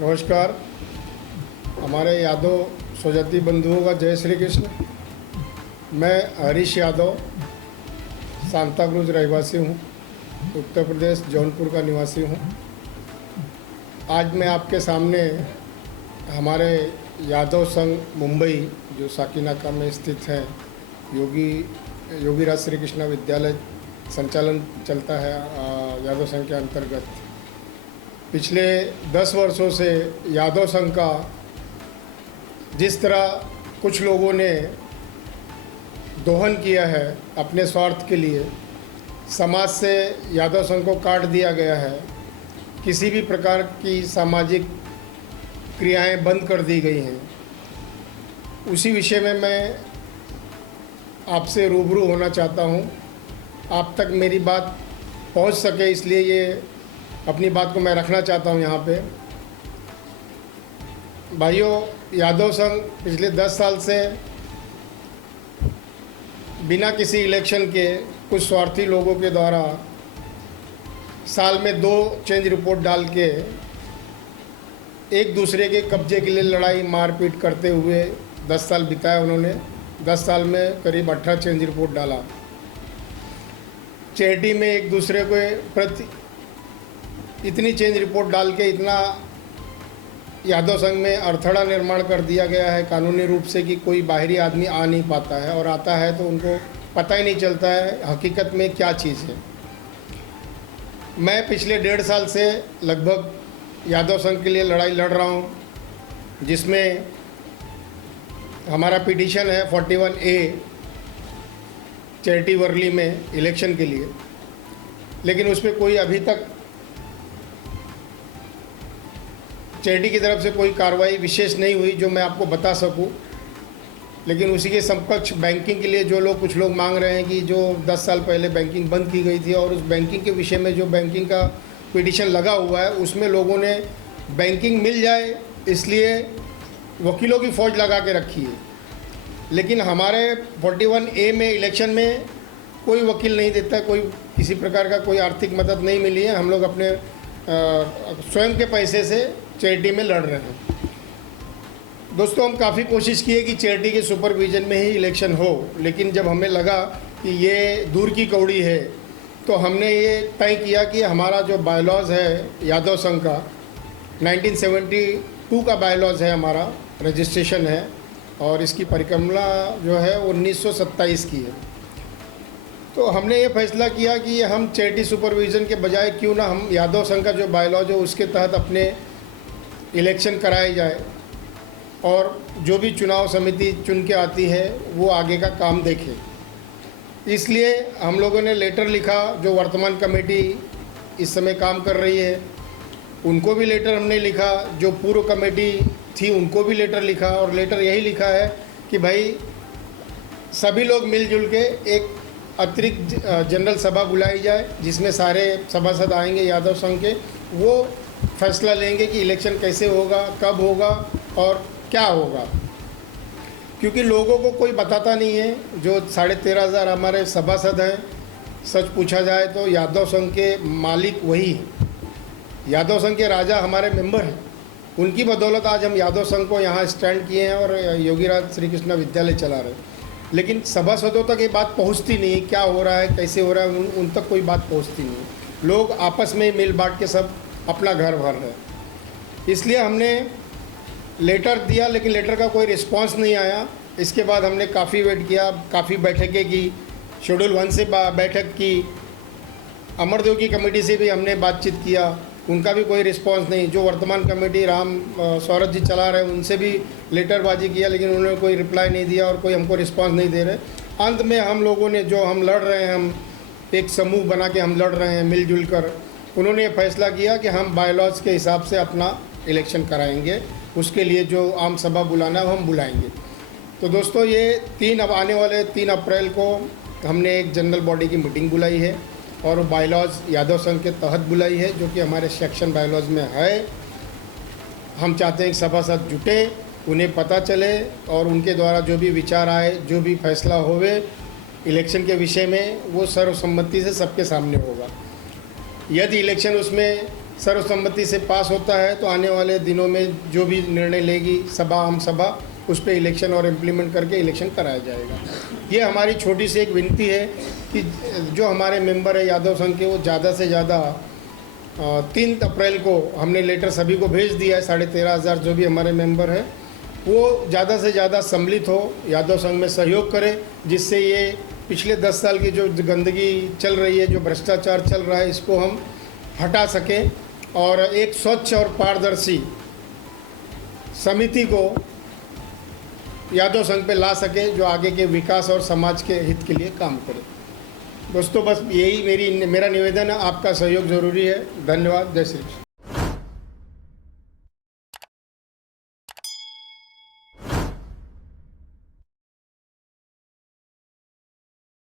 नमस्कार। हमारे यादव स्वजाति बंधुओं का जय श्री कृष्ण। मैं हरीश यादव सांताक्रूज रहवासी हूँ, उत्तर प्रदेश जौनपुर का निवासी हूँ। आज मैं आपके सामने हमारे यादव संघ मुंबई जो साकीनाका में स्थित है, योगीराज श्री कृष्ण विद्यालय संचालन चलता है यादव संघ के अंतर्गत। पिछले 10 वर्षों से यादव संघ का जिस तरह कुछ लोगों ने दोहन किया है अपने स्वार्थ के लिए, समाज से यादव संघ को काट दिया गया है, किसी भी प्रकार की सामाजिक क्रियाएं बंद कर दी गई हैं, उसी विषय में मैं आपसे रूबरू होना चाहता हूं। आप तक मेरी बात पहुंच सके इसलिए ये अपनी बात को मैं रखना चाहता हूं यहाँ पे। भाइयों, यादव संघ पिछले 10 साल से बिना किसी इलेक्शन के कुछ स्वार्थी लोगों के द्वारा साल में 2 चेंज रिपोर्ट डाल के एक दूसरे के कब्जे के लिए लड़ाई मारपीट करते हुए 10 साल बिताए। उन्होंने 10 साल में करीब 18 चेंज रिपोर्ट डाला। चैरिटी में एक दूसरे के प्रति इतनी चेंज रिपोर्ट डाल के इतना यादव संघ में अड़थड़ा निर्माण कर दिया गया है कानूनी रूप से कि कोई बाहरी आदमी आ नहीं पाता है, और आता है तो उनको पता ही नहीं चलता है हकीकत में क्या चीज़ है। मैं पिछले 1.5 साल से लगभग यादव संघ के लिए लड़ाई लड़ रहा हूँ, जिसमें हमारा पिटीशन है 41A चैरिटी वर्ली में इलेक्शन के लिए, लेकिन उस पर कोई अभी तक चैरिटी की तरफ से कोई कार्रवाई विशेष नहीं हुई जो मैं आपको बता सकूं। लेकिन उसी के समकक्ष बैंकिंग के लिए जो लोग कुछ लोग मांग रहे हैं कि जो 10 साल पहले बैंकिंग बंद की गई थी और उस बैंकिंग के विषय में जो बैंकिंग का पिटीशन लगा हुआ है, उसमें लोगों ने बैंकिंग मिल जाए इसलिए वकीलों की फ़ौज लगा के रखी है। लेकिन हमारे 41A में इलेक्शन में कोई वकील नहीं देता, कोई किसी प्रकार का कोई आर्थिक मदद नहीं मिली है। हम लोग अपने स्वयं के पैसे से चैरिटी में लड़ रहे हैं। दोस्तों, हम काफ़ी कोशिश किए कि चैरिटी के सुपरविजन में ही इलेक्शन हो, लेकिन जब हमें लगा कि ये दूर की कौड़ी है तो हमने ये तय किया कि हमारा जो बायलॉज है यादव संघ का 1972 का बायलॉज है, हमारा रजिस्ट्रेशन है, और इसकी परिक्रमणा जो है 1927 की है। तो हमने ये फैसला किया कि हम चैरिटी सुपरविज़न के बजाय क्यों ना हम यादव संघ का जो बायलॉज है उसके तहत अपने इलेक्शन कराए जाए, और जो भी चुनाव समिति चुन के आती है वो आगे का काम देखे। इसलिए हम लोगों ने लेटर लिखा, जो वर्तमान कमेटी इस समय काम कर रही है उनको भी लेटर हमने लिखा, जो पूर्व कमेटी थी उनको भी लेटर लिखा, और लेटर यही लिखा है कि भाई सभी लोग मिलजुल के एक अतिरिक्त जनरल सभा बुलाई जाए, जिसमें सारे सभासद आएंगे यादव संघ के। वो फैसला लेंगे कि इलेक्शन कैसे होगा, कब होगा और क्या होगा, क्योंकि लोगों को कोई बताता नहीं है। जो 13,500 हमारे सभासद हैं, सच पूछा जाए तो यादव संघ के मालिक वही हैं, यादव संघ के राजा हमारे मेंबर हैं। उनकी बदौलत आज हम यादव संघ को यहाँ स्टैंड किए हैं और योगीराज श्री कृष्ण विद्यालय चला रहे हैं। लेकिन सभासदों तक ये बात पहुँचती नहीं है, क्या हो रहा है, कैसे हो रहा है, उन तक कोई बात पहुँचती नहीं है। लोग आपस में मिल बांट के सब अपना घर भर रहे हैं। इसलिए हमने लेटर दिया, लेकिन लेटर का कोई रिस्पांस नहीं आया। इसके बाद हमने काफ़ी वेट किया, काफ़ी बैठकें की, शेड्यूल 1 से बैठक की, अमरदेव की कमेटी से भी हमने बातचीत किया, उनका भी कोई रिस्पांस नहीं। जो वर्तमान कमेटी राम सौरभ जी चला रहे हैं उनसे भी लेटरबाजी किया, लेकिन उन्होंने कोई रिप्लाई नहीं दिया और कोई हमको रिस्पांस नहीं दे रहे। अंत में हम लोगों ने, जो हम लड़ रहे हैं, हम एक समूह बना के हम लड़ रहे हैं मिलजुल कर, उन्होंने ये फैसला किया कि हम बायलॉज के हिसाब से अपना इलेक्शन कराएंगे, उसके लिए जो आम सभा बुलाना है वो हम बुलाएंगे। तो दोस्तों, ये अब आने वाले 3 अप्रैल को हमने एक जनरल बॉडी की मीटिंग बुलाई है, और बायलॉज यादव संघ के तहत बुलाई है, जो कि हमारे सेक्शन बायलॉज में है। हम चाहते हैं कि सभासद जुटे, उन्हें पता चले, और उनके द्वारा जो भी विचार आए, जो भी फैसला होवे इलेक्शन के विषय में, वो सर्वसम्मति से सबके सामने होगा। यदि इलेक्शन उसमें सर्वसम्मति से पास होता है तो आने वाले दिनों में जो भी निर्णय लेगी सभा, आम सभा, उस पर इलेक्शन और इम्प्लीमेंट करके इलेक्शन कराया जाएगा। ये हमारी छोटी सी एक विनती है कि जो हमारे मेंबर है यादव संघ के, वो ज़्यादा से ज़्यादा 3 अप्रैल को हमने लेटर सभी को भेज दिया है। 13,500 जो भी हमारे मेंबर हैं वो ज़्यादा से ज़्यादा सम्मिलित हो, यादव संघ में सहयोग करें, जिससे ये पिछले 10 साल की जो गंदगी चल रही है, जो भ्रष्टाचार चल रहा है, इसको हम हटा सकें और एक स्वच्छ और पारदर्शी समिति को यादव संघ पे ला सके जो आगे के विकास और समाज के हित के लिए काम करे। दोस्तों, बस यही मेरा निवेदन है, आपका सहयोग ज़रूरी है। धन्यवाद। जय श्री कृष्ण।